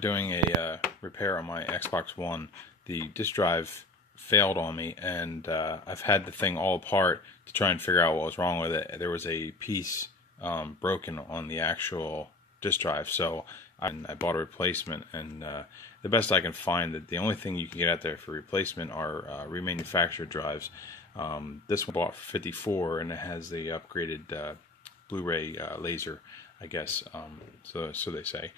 Doing a repair on my Xbox One. The disk drive failed on me, and I've had the thing all apart to try and figure out what was wrong with it. There was a piece broken on the actual disk drive, so I bought a replacement, and the best I can find, that the only thing you can get out there for replacement are remanufactured drives. This one I bought for $54, and it has the upgraded Blu-ray laser, I guess, so they say.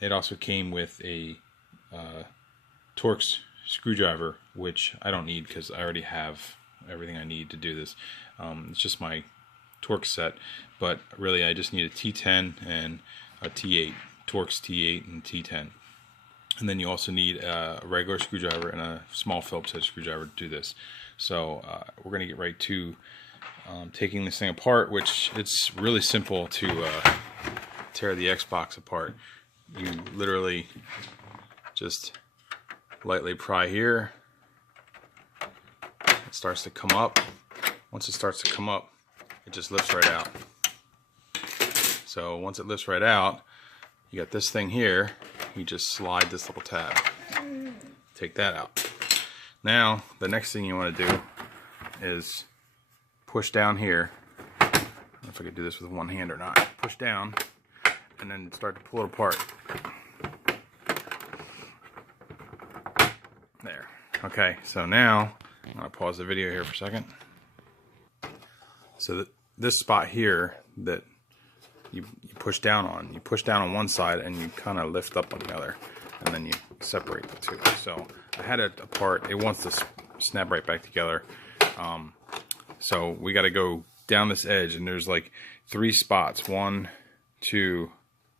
It also came with a Torx screwdriver, which I don't need because I already have everything I need to do this. It's just my Torx set, but really I just need a T10 and a T8, Torx T8 and T10. And then you also need a regular screwdriver and a small Phillips head screwdriver to do this. So we're going to get right to taking this thing apart, which it's really simple to tear the Xbox apart. You literally just lightly pry here. It starts to come up. Once it starts to come up, it just lifts right out. So once it lifts right out, you got this thing here. You just slide this little tab. Take that out. Now, the next thing you want to do is push down here. I don't know if I could do this with one hand or not. Push down, and then start to pull it apart. There. Okay, so now, I'm going to pause the video here for a second. So this spot here that you push down on one side and you kind of lift up on the other, and then you separate the two. So I had it apart. It wants to snap right back together. So we got to go down this edge, and there's like 3 spots, 1, 2,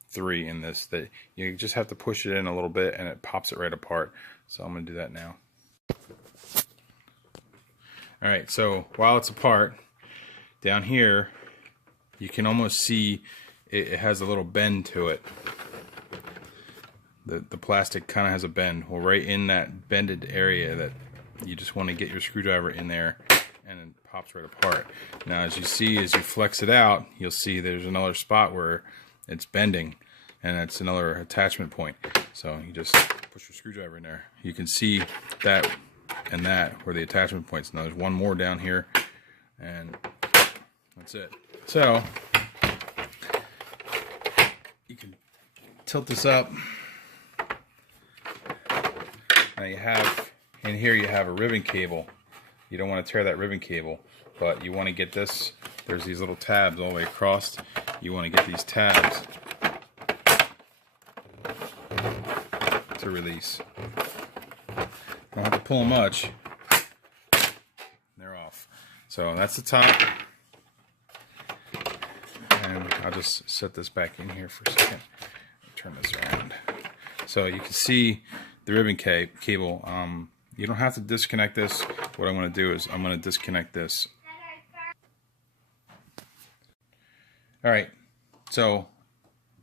3 in this, that you just have to push it in a little bit and it pops it right apart. So I'm going to do that now. Alright, so while it's apart, down here you can almost see it has a little bend to it. The plastic kind of has a bend. Well, right in that bended area, that you just want to get your screwdriver in there, and it pops right apart. Now, as you see, as you flex it out, you'll see there's another spot where it's bending, and it's another attachment point. So you just push your screwdriver in there. You can see that and that were the attachment points. Now there's one more down here, and that's it. So you can tilt this up. Now you have, in here you have a ribbon cable. You don't want to tear that ribbon cable, but you want to get this, there's these little tabs all the way across. You want to get these tabs to release. Don't have to pull much. They're off. So that's the top. And I'll just set this back in here for a second. Turn this around. So you can see the ribbon cable. You don't have to disconnect this. What I'm going to do is I'm going to disconnect this. Alright, so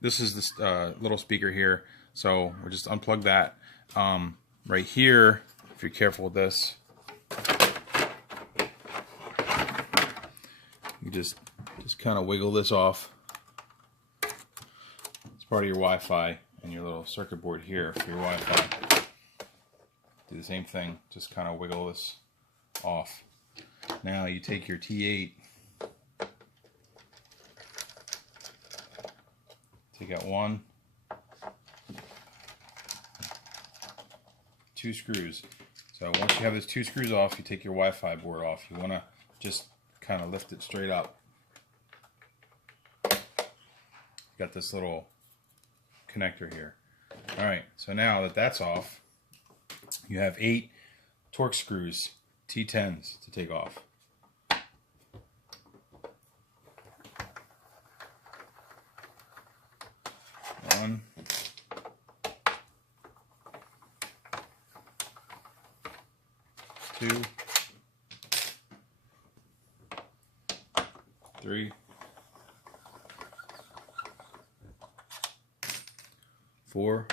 this is this little speaker here. So we'll just unplug that. Right here, if you're careful with this, you just kind of wiggle this off. It's part of your Wi-Fi and your little circuit board here for your Wi-Fi. Do the same thing, just kind of wiggle this off. Now you take your T8, take out 1, 2 screws. So once you have those 2 screws off, you take your Wi-Fi board off. You want to just kind of lift it straight up. Got this little connector here. Alright, so now that that's off, you have 8 Torx screws, T10s, to take off. 1, 2, 3, 4,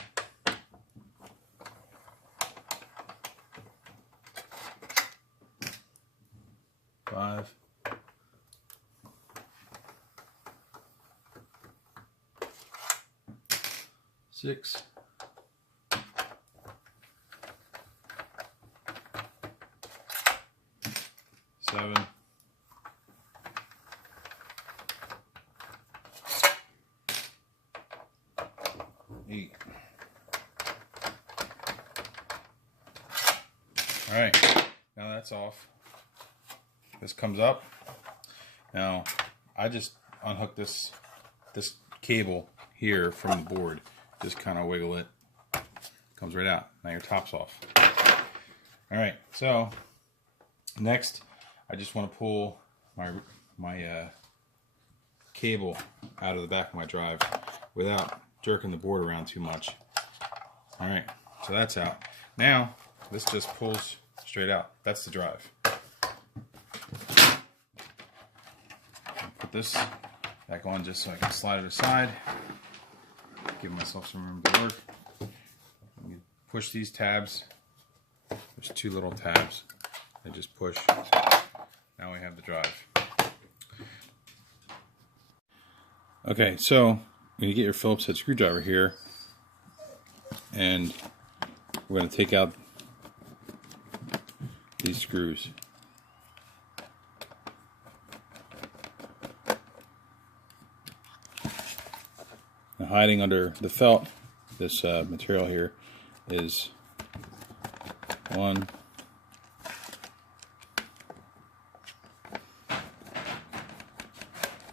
5, 6, 7. Eight. All right, now that's off. This comes up. Now, I just unhook this cable here from the board. Just kind of wiggle it. Comes right out. Now your top's off. All right, so next, I just want to pull my cable out of the back of my drive without jerking the board around too much. All right, so that's out. Now, this just pulls straight out. That's the drive. Put this back on just so I can slide it aside. Give myself some room to work. You push these tabs. There's 2 little tabs. I just push. Now we have the drive. Okay, so you get your Phillips head screwdriver here, and we're going to take out these screws. Now, hiding under the felt, this material here is 1,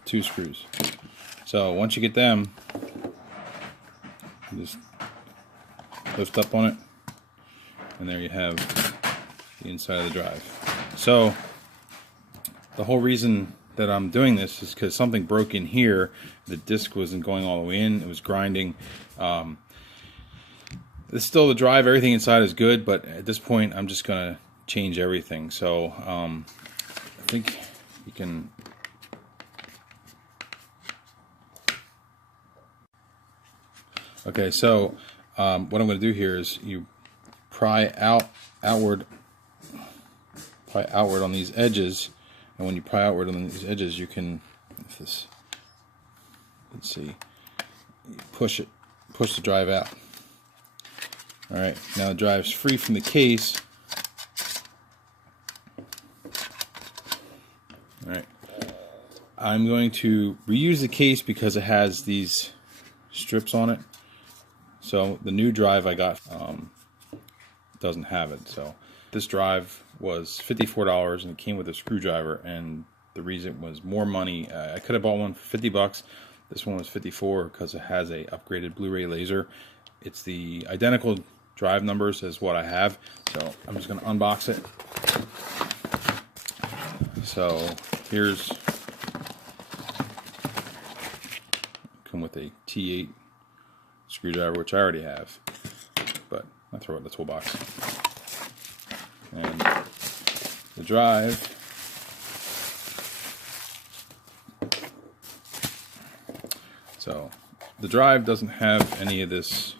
2 screws. So once you get them, you just lift up on it, and there you have the inside of the drive. So the whole reason that I'm doing this is because something broke in here. The disc wasn't going all the way in. It was grinding. It's still the drive. Everything inside is good, but at this point I'm just going to change everything. So I think you can... Okay, so what I'm going to do here is you pry outward on these edges, and when you pry outward on these edges, you can, if this, let's see, you push the drive out. All right, now the drive's free from the case. All right, I'm going to reuse the case because it has these strips on it. So the new drive I got doesn't have it. So this drive was $54 and it came with a screwdriver, and the reason was more money. I could have bought one for $50. This one was $54 because it has a upgraded Blu-ray laser. It's the identical drive numbers as what I have. So I'm just going to unbox it. So here's, come with a T8 screwdriver, which I already have, but I'll throw it in the toolbox. And the drive, so the drive doesn't have any of this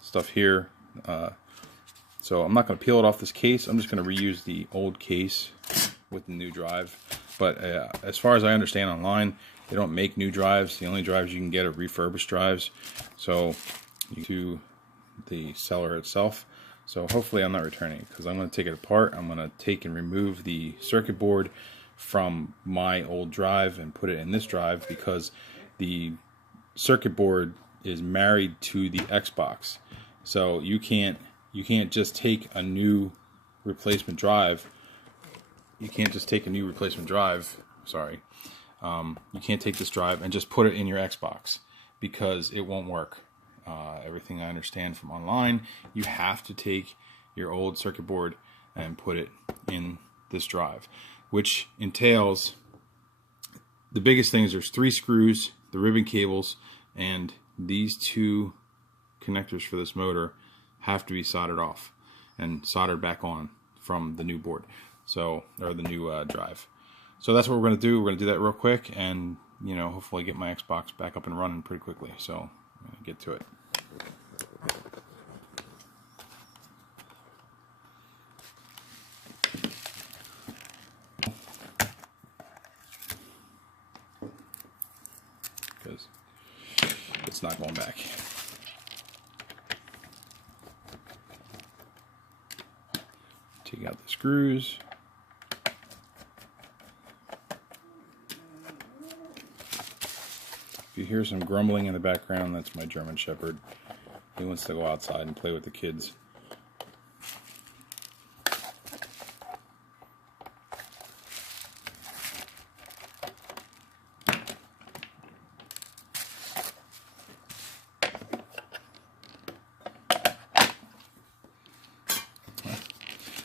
stuff here, so I'm not going to peel it off this case. I'm just going to reuse the old case with the new drive. But as far as I understand online, they don't make new drives. The only drives you can get are refurbished drives. So you to the seller itself. So hopefully I'm not returning it, because I'm going to take it apart. I'm going to take and remove the circuit board from my old drive and put it in this drive, because the circuit board is married to the Xbox. So you can't just take a new replacement drive. You can't just take a new replacement drive. Sorry. You can't take this drive and just put it in your Xbox, because it won't work. Everything I understand from online, you have to take your old circuit board and put it in this drive, which entails, the biggest thing is there's 3 screws, the ribbon cables, and these 2 connectors for this motor have to be soldered off and soldered back on from the new board, so, or the new drive. So that's what we're going to do. We're going to do that real quick, and hopefully get my Xbox back up and running pretty quickly. So I'm going to get to it. Because it's not going back. Take out the screws. hear some grumbling in the background, that's my German Shepherd. He wants to go outside and play with the kids.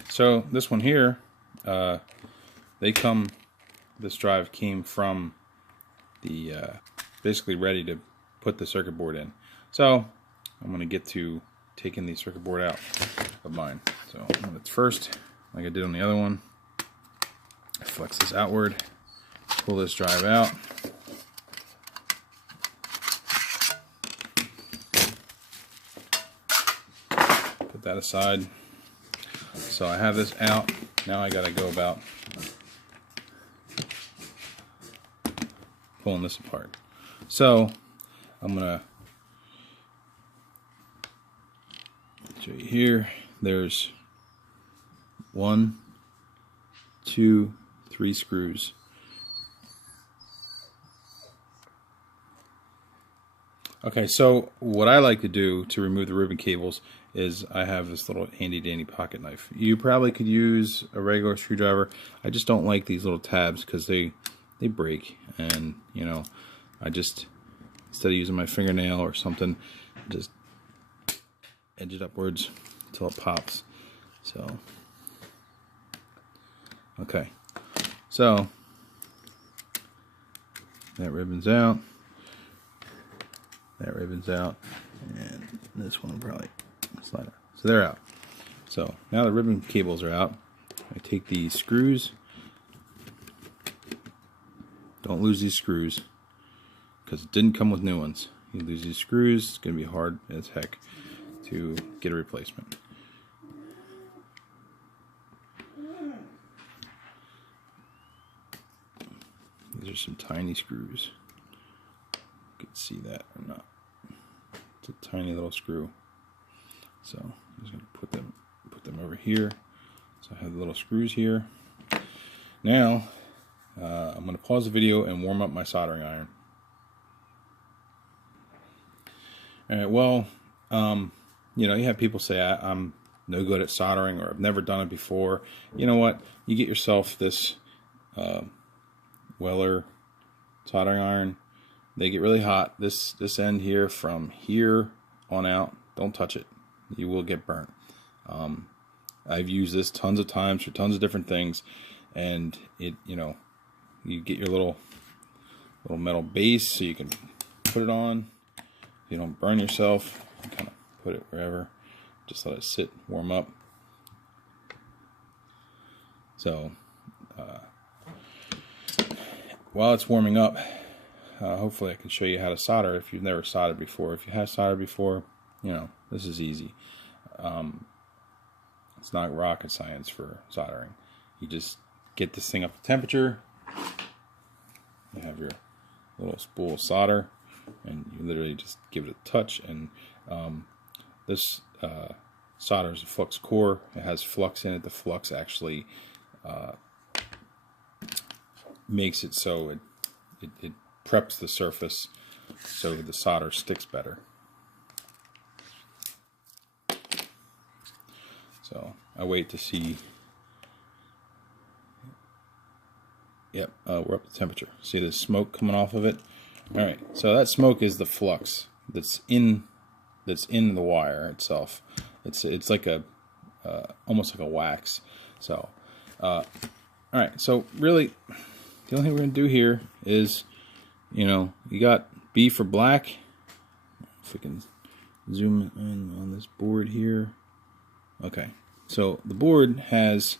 So this one here, this drive came from the, basically ready to put the circuit board in. So I'm going to get to taking the circuit board out of mine. So first, like I did on the other one, I flex this outward, pull this drive out. Put that aside. So I have this out. Now I got to go about pulling this apart. So I'm going to show you here. There's 1, 2, 3 screws. Okay, so what I like to do to remove the ribbon cables is I have this little handy dandy pocket knife. You probably could use a regular screwdriver. I just don't like these little tabs because they break, and you know, I just, instead of using my fingernail or something, just edge it upwards until it pops. So okay, so that ribbon's out, that ribbon's out, and this one will probably slide out. So they're out. So now the ribbon cables are out. I take these screws. Don't lose these screws because it didn't come with new ones. You lose these screws, it's going to be hard as heck to get a replacement. These are some tiny screws. You can see that or not. It's a tiny little screw. So I'm just going to put them over here. So I have the little screws here. Now I'm going to pause the video and warm up my soldering iron. Alright, well, you know, you have people say I'm no good at soldering, or I've never done it before. You know what? You get yourself this Weller soldering iron. They get really hot. This end here, from here on out, don't touch it. You will get burnt. I've used this tons of times for tons of different things, and it, you know, you get your little metal base so you can put it on. You don't burn yourself. You kind of put it wherever. Just let it sit, warm up. So while it's warming up, hopefully I can show you how to solder if you've never soldered before. If you have soldered before, you know, this is easy. It's not rocket science for soldering. You just get this thing up to temperature. You have your little spool of solder, and you literally just give it a touch. And this solder is a flux core. It has flux in it. The flux actually makes it so it preps the surface so the solder sticks better. So I wait to see. Yep, we're up to temperature. See the smoke coming off of it? Alright, so that smoke is the flux that's in the wire itself. It's like a almost like a wax. So alright, so really the only thing we're gonna do here is, you know, you got B for black. If we can zoom in on this board here. Okay, so the board has,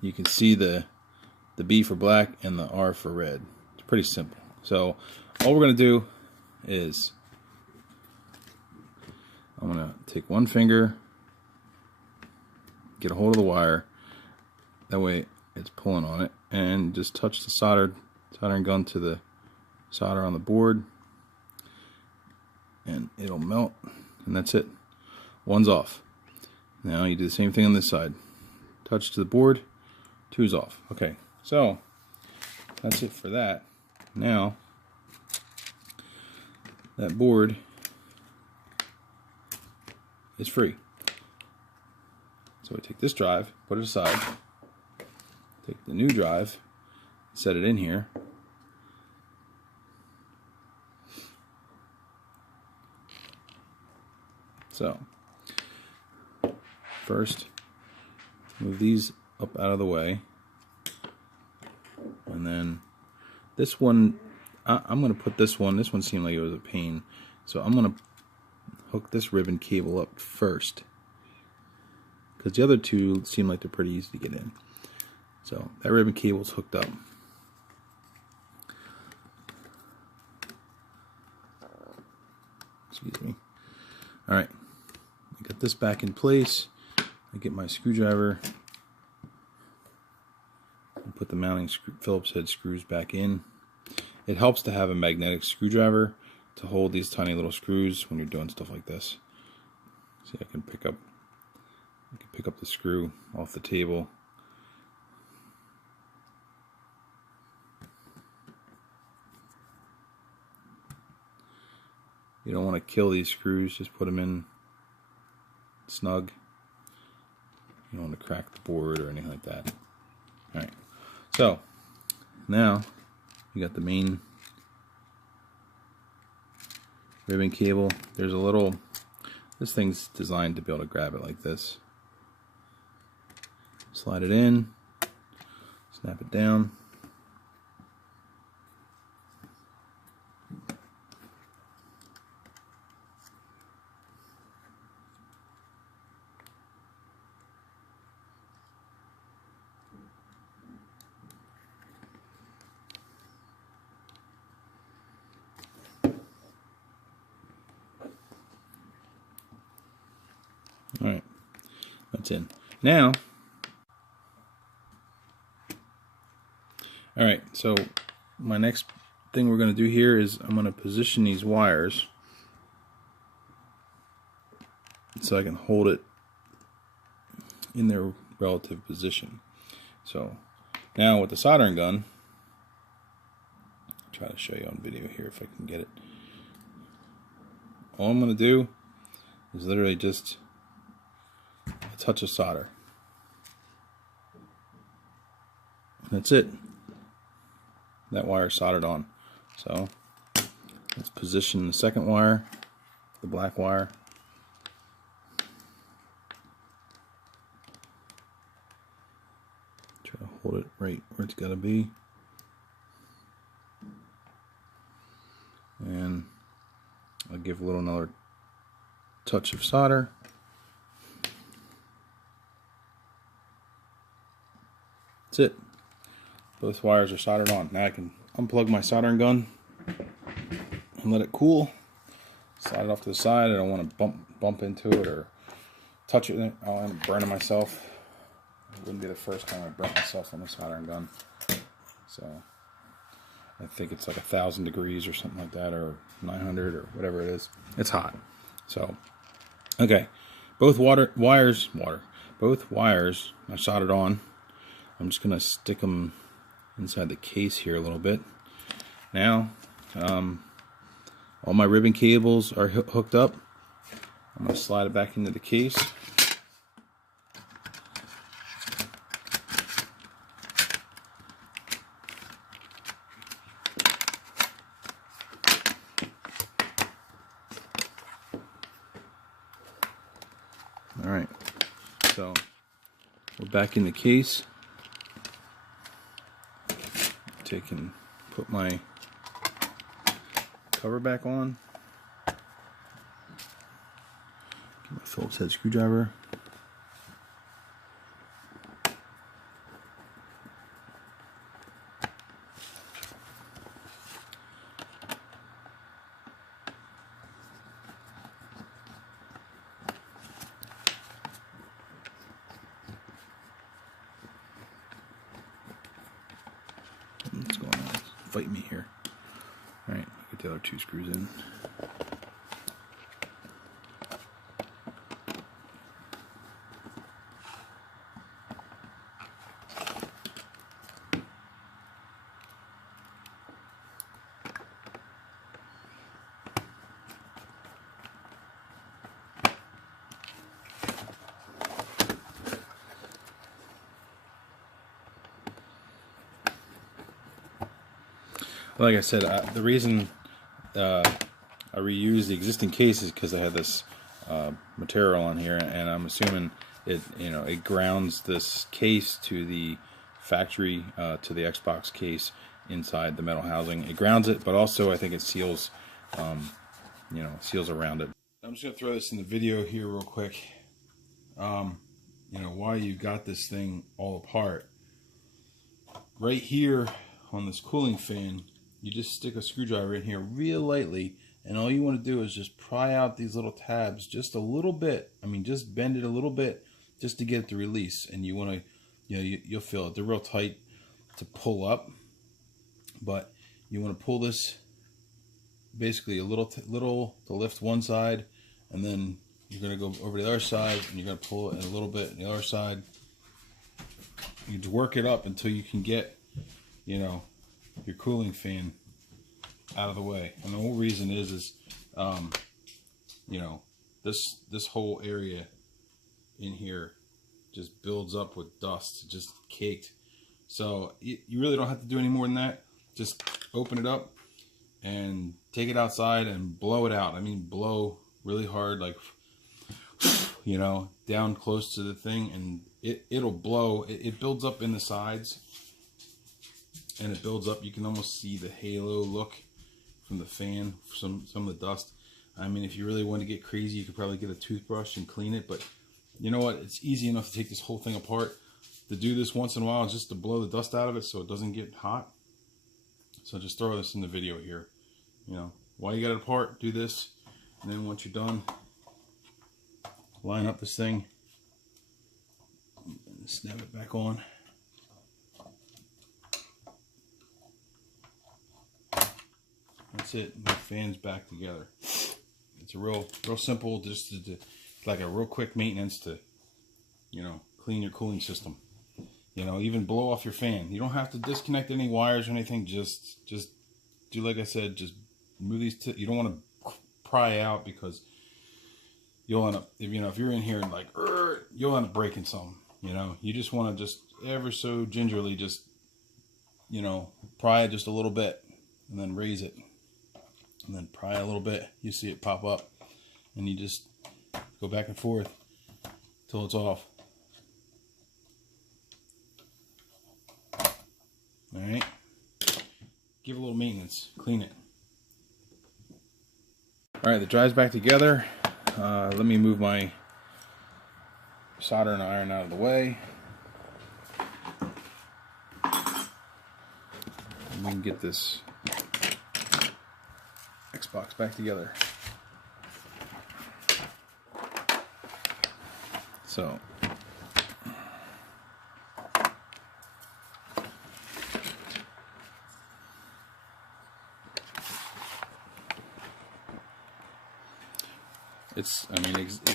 you can see the B for black and the R for red. It's pretty simple. So all we're going to do is, I'm going to take one finger, get a hold of the wire, that way it's pulling on it, and just touch the soldering gun to the solder on the board, and it'll melt, and that's it. One's off. Now you do the same thing on this side. Touch to the board, two's off. Okay, so that's it for that. Now, that board is free. So I take this drive, put it aside, take the new drive, set it in here. So, first, move these up out of the way. And then this one, I'm going to put this one seemed like it was a pain. So I'm going to hook this ribbon cable up first, because the other two seem like they're pretty easy to get in. So that ribbon cable's hooked up. Excuse me. Alright, I got this back in place. I get my screwdriver and put the mounting Phillips head screws back in. It helps to have a magnetic screwdriver to hold these tiny little screws when you're doing stuff like this. See, I can pick up the screw off the table. You don't want to kill these screws, just put them in snug. You don't want to crack the board or anything like that. Alright, so now you got the main ribbon cable. There's a little, this thing's designed to be able to grab it like this. Slide it in, snap it down. Alright, that's in. Now, alright, so my next thing we're going to do here is I'm going to position these wires so I can hold it in their relative position. So now with the soldering gun, I'll try to show you on video here if I can get it. All I'm going to do is literally just a touch of solder. That's it. That wire soldered on. So let's position the second wire, the black wire. Try to hold it right where it's got to be. And I'll give a little another touch of solder. That's it. Both wires are soldered on. Now I can unplug my soldering gun and let it cool. Slide it off to the side. I don't want to bump into it or touch it. I'll end up burning myself. It wouldn't be the first time I burnt myself on the soldering gun. So I think it's like 1,000 degrees or something like that, or 900 or whatever it is. It's hot. So okay, both wires are soldered on. I'm just gonna stick them inside the case here a little bit. Now, all my ribbon cables are hooked up. I'm gonna slide it back into the case. All right, so we're back in the case. Take and put my cover back on. Get my Phillips head screwdriver. What's going on? Fight me here. Alright, get the other two screws in. Like I said, the reason I reused the existing case is because I had this material on here, and I'm assuming it grounds this case to the factory to the Xbox case inside the metal housing. It grounds it, but also I think it seals, seals around it. I'm just gonna throw this in the video here real quick. Why you got this thing all apart. Right here on this cooling fan, you just stick a screwdriver in here real lightly, and all you want to do is just pry out these little tabs just a little bit. I mean, just bend it a little bit just to get it to release. And you want to, you'll feel it. They're real tight to pull up, but you want to pull this basically a little to lift one side, and then you're going to go over to the other side, and you're going to pull it a little bit on the other side. You just work it up until you can get, your cooling fan out of the way. And the whole reason is this whole area in here just builds up with dust, just caked. So you really don't have to do any more than that. Just open it up and take it outside and blow it out. I mean, blow really hard, like, down close to the thing, and it'll blow. It builds up in the sides, and it builds up. You can almost see the halo look from the fan, some of the dust. I mean, if you really want to get crazy, you could probably get a toothbrush and clean it, but you know what? It's easy enough to take this whole thing apart. To do this once in a while, just to blow the dust out of it so it doesn't get hot. So just throw this in the video here. While you got it apart, do this, and then once you're done, line up this thing and snap it back on. That's it. The fan's back together. It's a real simple, just like a real quick maintenance to, clean your cooling system. Even blow off your fan. You don't have to disconnect any wires or anything. Just do like I said. Just move these. You don't want to pry out, because you'll end up, if you're in here and like, you'll end up breaking something. You just want to just ever so gingerly just, pry it just a little bit, and then raise it, and then pry a little bit. You see it pop up, and you just go back and forth till it's off. All right. Give it a little maintenance. Clean it. All right, the drive's back together. Let me move my solder and iron out of the way. And we can get this Xbox back together. So,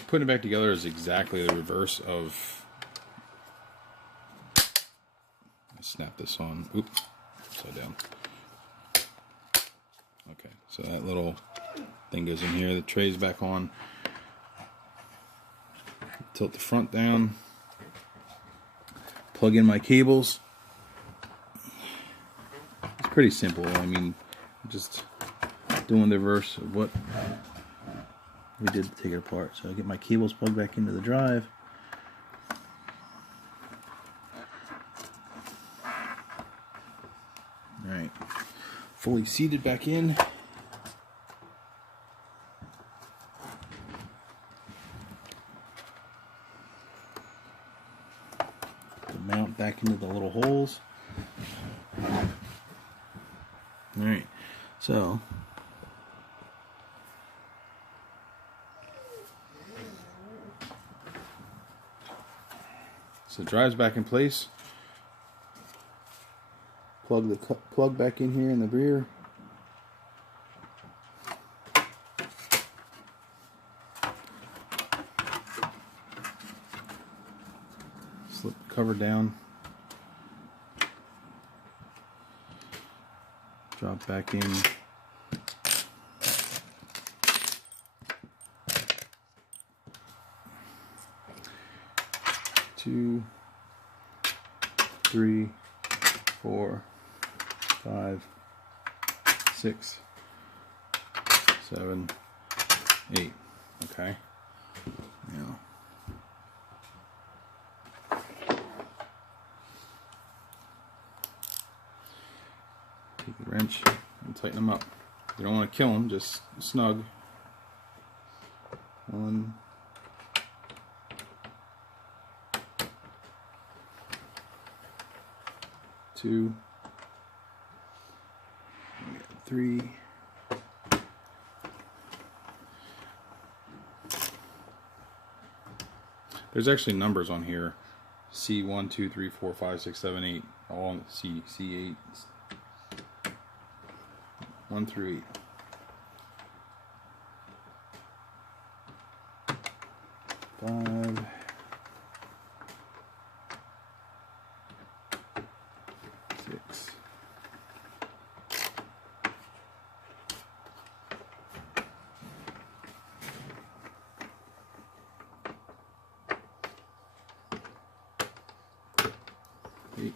putting it back together is exactly the reverse of. Snap this on. Oops, upside down. Okay, so that little thing goes in here. The tray's back on. Tilt the front down. Plug in my cables. It's pretty simple. I mean, just doing the reverse of what we did to take it apart. So I get my cables plugged back into the drive. Alright, fully seated back in. The mount back into the little holes. Alright, so it drives back in place. Plug the plug back in here in the rear. Slip the cover down. Drop back in. Two, 3, 4, 5, 6, 7, 8. Okay. Now, take the wrench and tighten them up. You don't want to kill them, just snug. 1, 2, 3. There's actually numbers on here. C1, 2, 3, 4, 5, 6, 7, 8. All on C8. 1 through 8. 5. 6. 8.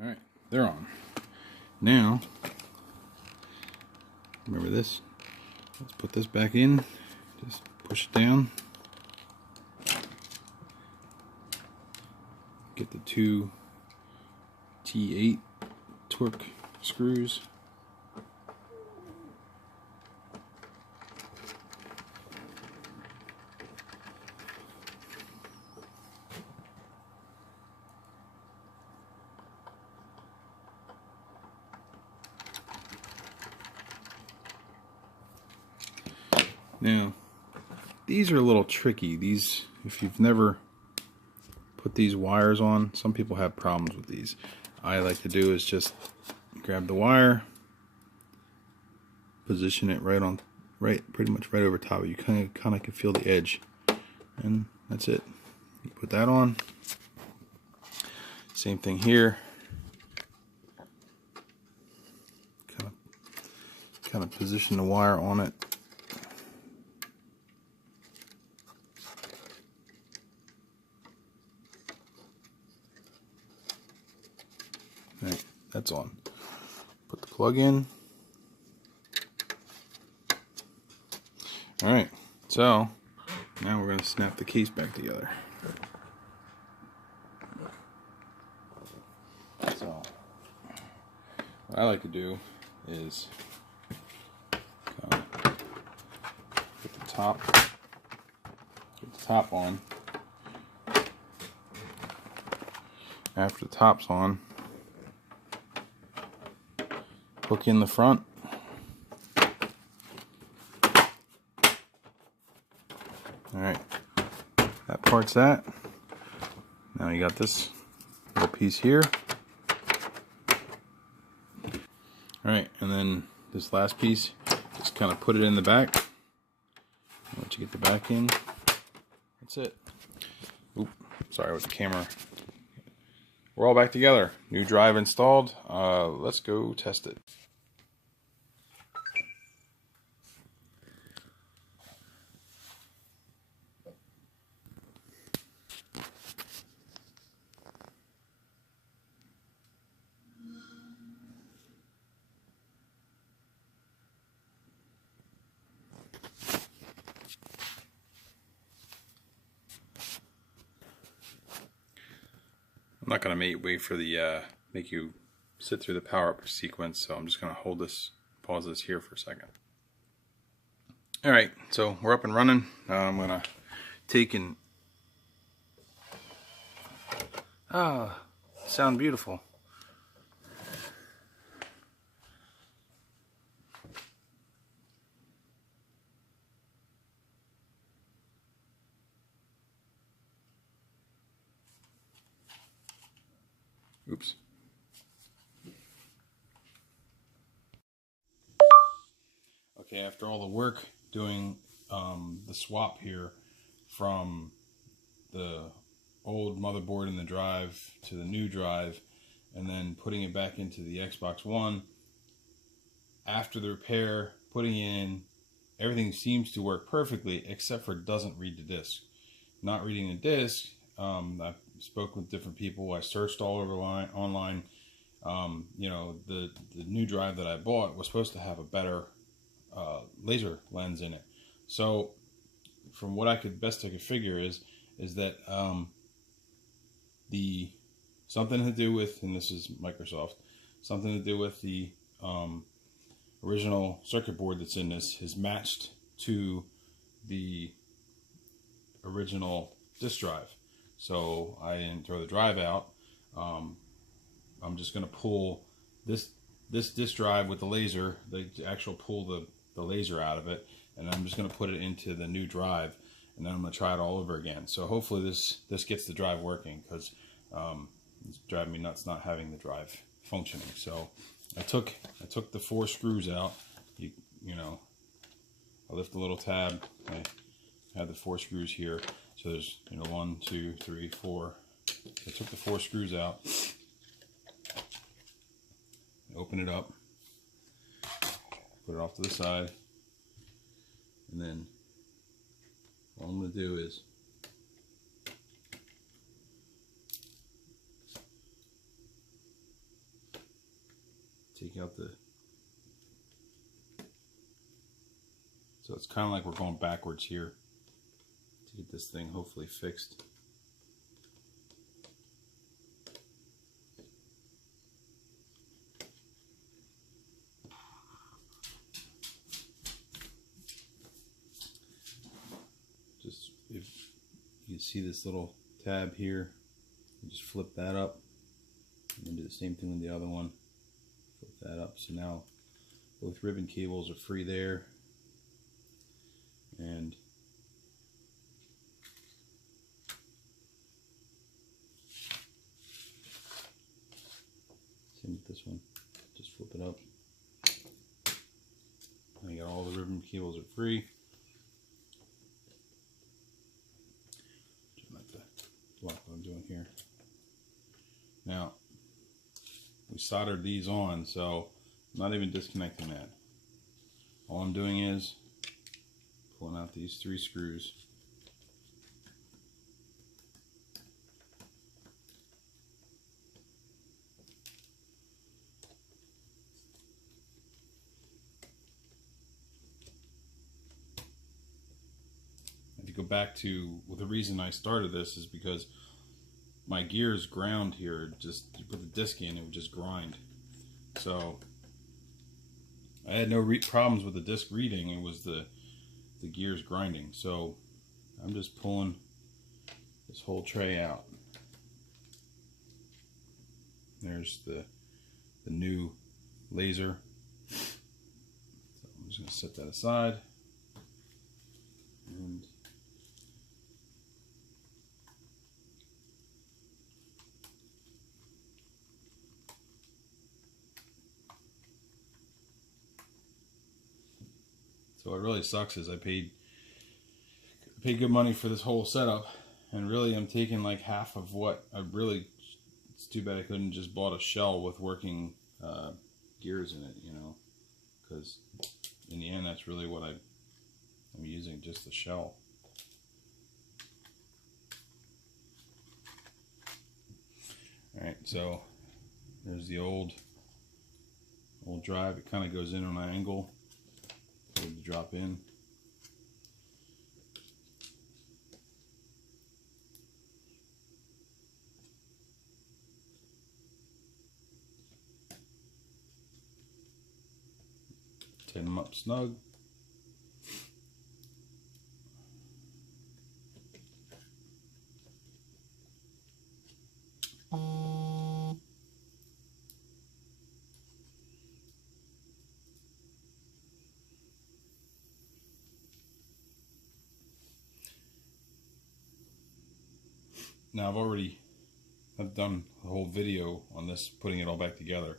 Alright, they're on. Now, remember this? Let's put this back in. Just push it down. Get the 2 T8 torque screws. Now, these are a little tricky. These, if you've never put these wires on, some people have problems with these. I like to do is just grab the wire, position it pretty much right over top. You kind of can feel the edge, and that's it. You put that on. Same thing here. Kind of position the wire on it. Right, that's on. Put the plug in. Alright, so now we're going to snap the case back together. So, what I like to do is put the top on. After the top's on, hook in the front. Alright, that part's that. Now you got this little piece here. Alright, and then this last piece, just kind of put it in the back. Once you get the back in, that's it. Oop, sorry with the camera. We're all back together. New drive installed. Let's go test it. I'm not going to wait for the make you sit through the power up sequence, so I'm just going to pause this here for a second. Alright, so we're up and running. I'm going to take and sound beautiful. Oops. Okay, after all the work doing the swap here from the old motherboard in the drive to the new drive, and then putting it back into the Xbox One, after the repair, putting in, everything seems to work perfectly, except for it doesn't read the disc. Not reading the disc, I spoke with different people. I searched all over online. You know, the new drive that I bought was supposed to have a better laser lens in it. So from what I could figure is that the something to do with, and this is Microsoft, something to do with the original circuit board that's in this is matched to the original disk drive. So I didn't throw the drive out. I'm just going to pull this disk drive with the laser, the actual pull the laser out of it, and I'm just going to put it into the new drive, and then I'm going to try it all over again. So hopefully this gets the drive working, because it's driving me nuts not having the drive functioning. So I took the 4 screws out. You know, I lift the little tab. I have the 4 screws here. So there's, you know, 1, 2, 3, 4. I took the 4 screws out. Open it up. Put it off to the side. And then all I'm going to do is take out the, so it's kind of like we're going backwards here to get this thing hopefully fixed. Just, if you see this little tab here, you just flip that up and then do the same thing with the other one. Flip that up. So now both ribbon cables are free there, and same with this one. Just flip it up. I got all the ribbon cables are free. Like to block what I'm doing here. Now we soldered these on, so I'm not even disconnecting that. All I'm doing is pulling out these 3 screws. And to go back to, well, the reason I started this is because my gears ground here. Just, you put the disc in, it would just grind. So I had no problems with the disc reading. It was the gears grinding. So I'm just pulling this whole tray out. There's the new laser. So I'm just going to set that aside. And so what really sucks is I paid good money for this whole setup, and really I'm taking like half of what I really. It's too bad I couldn't just bought a shell with working gears in it, you know, because in the end that's really what I'm using, just the shell. Alright, so there's the old drive. It kind of goes in on an angle. To drop in. Tighten them up snug. Now I've done a whole video on this, putting it all back together.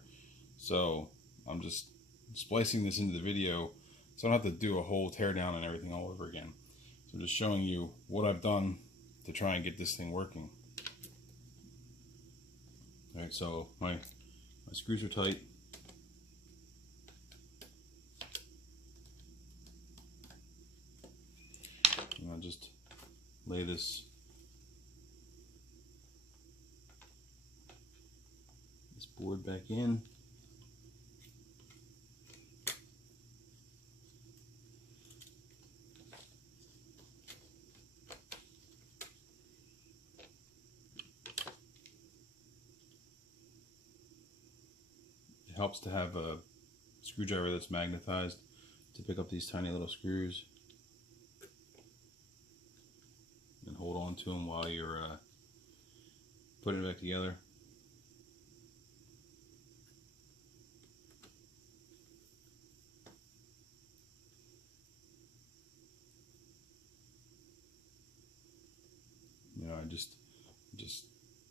So I'm just splicing this into the video so I don't have to do a whole teardown and everything all over again. So I'm just showing you what I've done to try and get this thing working. Alright, so my screws are tight. And I'll just lay this this board back in. It helps to have a screwdriver that's magnetized to pick up these tiny little screws and hold on to them while you're putting it back together. You know, I just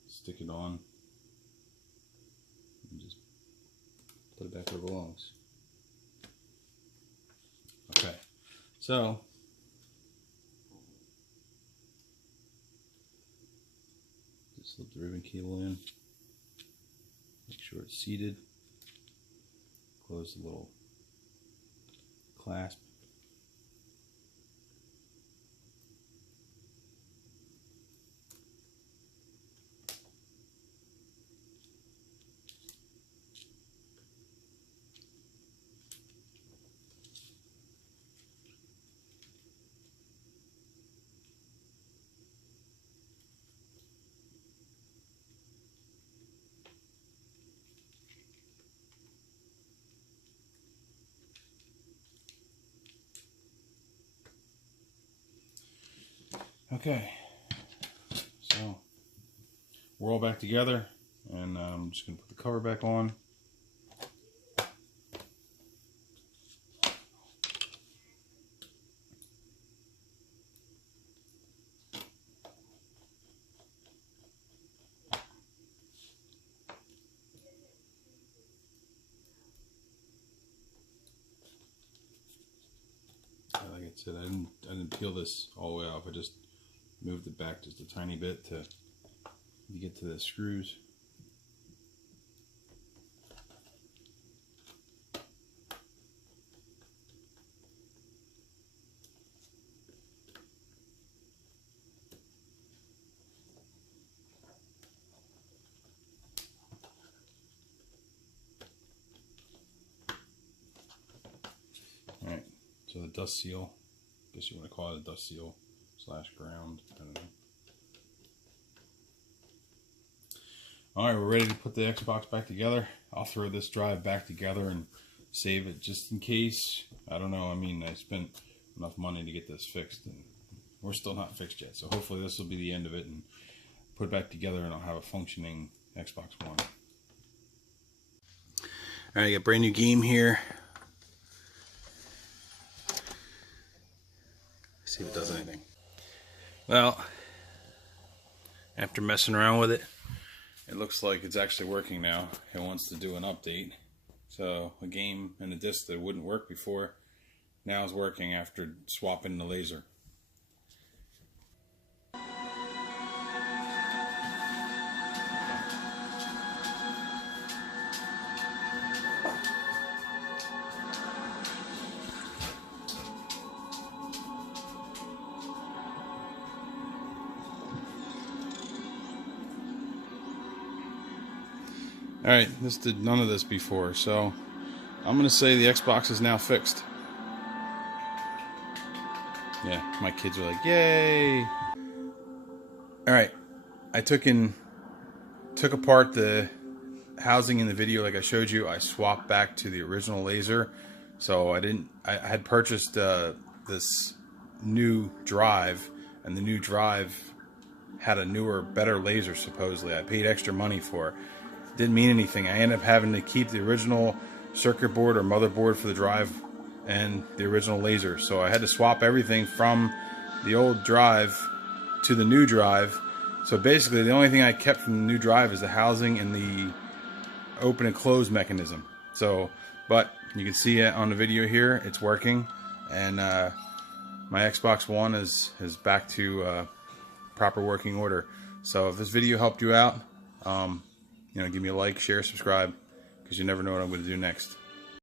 stick it on and just put it back where it belongs. Okay, so just slip the ribbon cable in, make sure it's seated, close the little clasp. Okay, so we're all back together, and I'm just going to put the cover back on. Like I said, I didn't peel this all the way off. I just moved it back just a tiny bit to get to the screws. Alright, so the dust seal, I guess you want to call it a dust seal / ground, I don't know. Alright, we're ready to put the Xbox back together. I'll throw this drive back together and save it just in case. I don't know, I mean, I spent enough money to get this fixed, and we're still not fixed yet, so hopefully this will be the end of it and put it back together and I'll have a functioning Xbox One. Alright, I got a brand new game here. See if it does anything. Well, after messing around with it, it looks like it's actually working now. It wants to do an update. So a game and a disc that wouldn't work before now is working after swapping the laser. Alright, this did none of this before, so I'm going to say the Xbox is now fixed. Yeah, my kids are like, yay! Alright, I took apart the housing in the video like I showed you. I swapped back to the original laser. So I had purchased this new drive, and the new drive had a newer, better laser supposedly. I paid extra money for it. Didn't mean anything. I ended up having to keep the original circuit board or motherboard for the drive and the original laser. So I had to swap everything from the old drive to the new drive. So basically the only thing I kept from the new drive is the housing and the open and close mechanism. So, but you can see it on the video here, it's working, and my Xbox One is back to proper working order. So if this video helped you out, you know, give me a like, share, subscribe, because you never know what I'm going to do next.